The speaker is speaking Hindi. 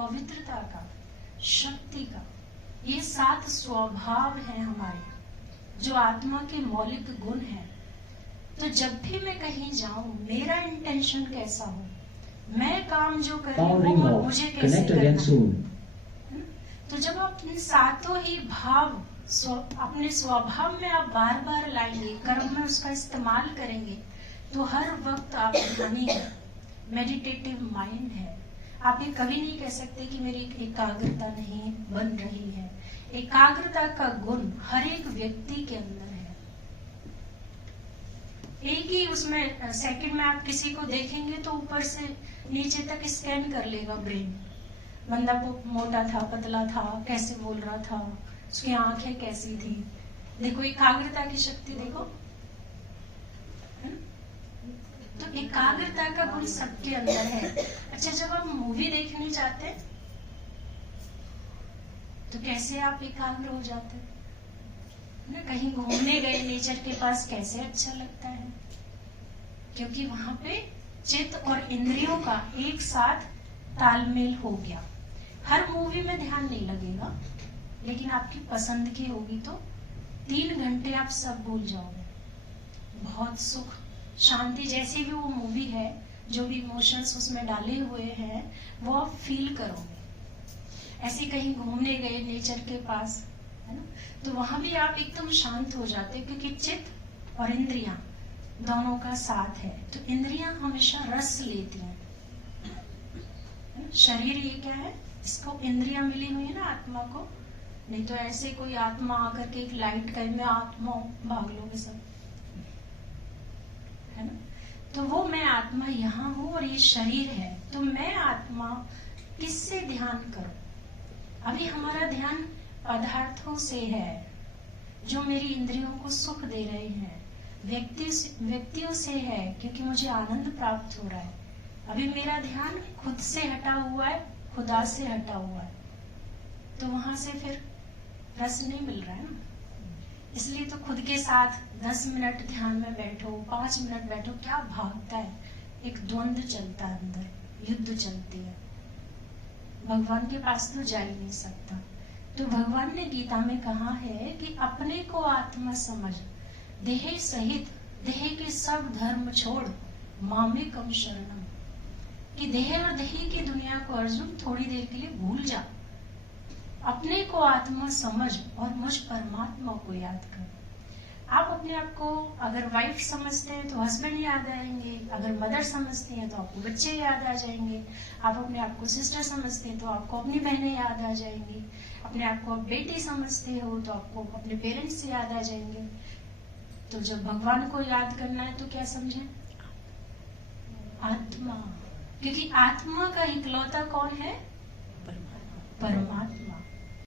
पवित्रता का, शक्ति का, ये 7 स्वभाव हैं हमारे जो आत्मा के मौलिक गुण हैं। तो जब भी मैं कहीं जाऊं, मेरा इंटेंशन कैसा हो, मैं काम जो कर रही हूँ और मुझे कैसे करना है। तो जब आप इन 7 ही भाव अपने स्वभाव में आप बार बार लाएंगे, कर्म में उसका इस्तेमाल करेंगे, तो हर वक्त आप ध्यानी है, मेडिटेटिव माइंड है। आप ये कभी नहीं कह सकते कि मेरी एकाग्रता नहीं बन रही है। एकाग्रता का गुण हर एक व्यक्ति के अंदर है। एक ही उसमें सेकंड में आप किसी को देखेंगे तो ऊपर से नीचे तक स्कैन कर लेगा ब्रेन। बंदा वो मोटा था, पतला था, कैसे बोल रहा था, उसकी आंखें कैसी थी। देखो एकाग्रता की शक्ति देखो, तो एकाग्रता का गुण सबके अंदर है। अच्छा, जब आप मूवी देखने जाते हैं तो कैसे आप एकाग्र हो जाते हैं ना? कहीं घूमने गए नेचर के पास, कैसे अच्छा लगता है, क्योंकि वहां पे चित्त और इंद्रियों का एक साथ तालमेल हो गया। हर मूवी में ध्यान नहीं लगेगा, लेकिन आपकी पसंद की होगी तो 3 घंटे आप सब भूल जाओगे। बहुत सुख, शांति, जैसी भी वो मूवी है, जो भी इमोशंस उसमें डाले हुए हैं वो आप फील करोगे। ऐसे कहीं घूमने गए नेचर के पास, है ना, तो वहां भी आप एकदम शांत हो जाते हैं, क्योंकि चित्त और इंद्रियां दोनों का साथ है। तो इंद्रियां हमेशा रस लेती हैं। शरीर ये क्या है, इसको इंद्रियां मिली हुई है ना आत्मा को। नहीं तो ऐसे कोई आत्मा आकर के एक लाइट कहे मैं आत्मा भाग लोगे सब, है ना। तो वो मैं आत्मा यहाँ हूँ और ये शरीर है। तो मैं आत्मा किससे ध्यान करूं? अभी हमारा ध्यान पदार्थों से है जो मेरी इंद्रियों को सुख दे रहे हैं, व्यक्तियों से है क्योंकि मुझे आनंद प्राप्त हो रहा है। अभी मेरा ध्यान खुद से हटा हुआ है, खुदा से हटा हुआ है, तो वहां से फिर रस नहीं मिल रहा है ना। इसलिए तो खुद के साथ 10 मिनट ध्यान में बैठो, 5 मिनट बैठो, क्या भागता है, एक द्वंद्व चलता है अंदर, युद्ध चलती है। भगवान के पास तो जा ही नहीं सकता। तो भगवान ने गीता में कहा है कि अपने को आत्मा समझ, देह सहित देह के सब धर्म छोड़, मामेकम शरणम। कि देह और देह की दुनिया को अर्जुन थोड़ी देर के लिए भूल जा, अपने को आत्मा समझ और मुझ परमात्मा को याद कर। आप अपने आप को अगर वाइफ समझते हैं तो हस्बैंड याद आएंगे, अगर मदर समझती हैं तो आपको बच्चे याद आ जाएंगे, आप अपने आप को सिस्टर समझते हैं तो आपको अपनी बहनें याद आ जाएंगी, अपने आप को बेटी समझते हो तो आपको अपने पेरेंट्स याद आ जाएंगे। तो जब भगवान को याद करना है तो क्या समझें? आत्मा। क्योंकि आत्मा का इकलौता कौन है? परमात्मा।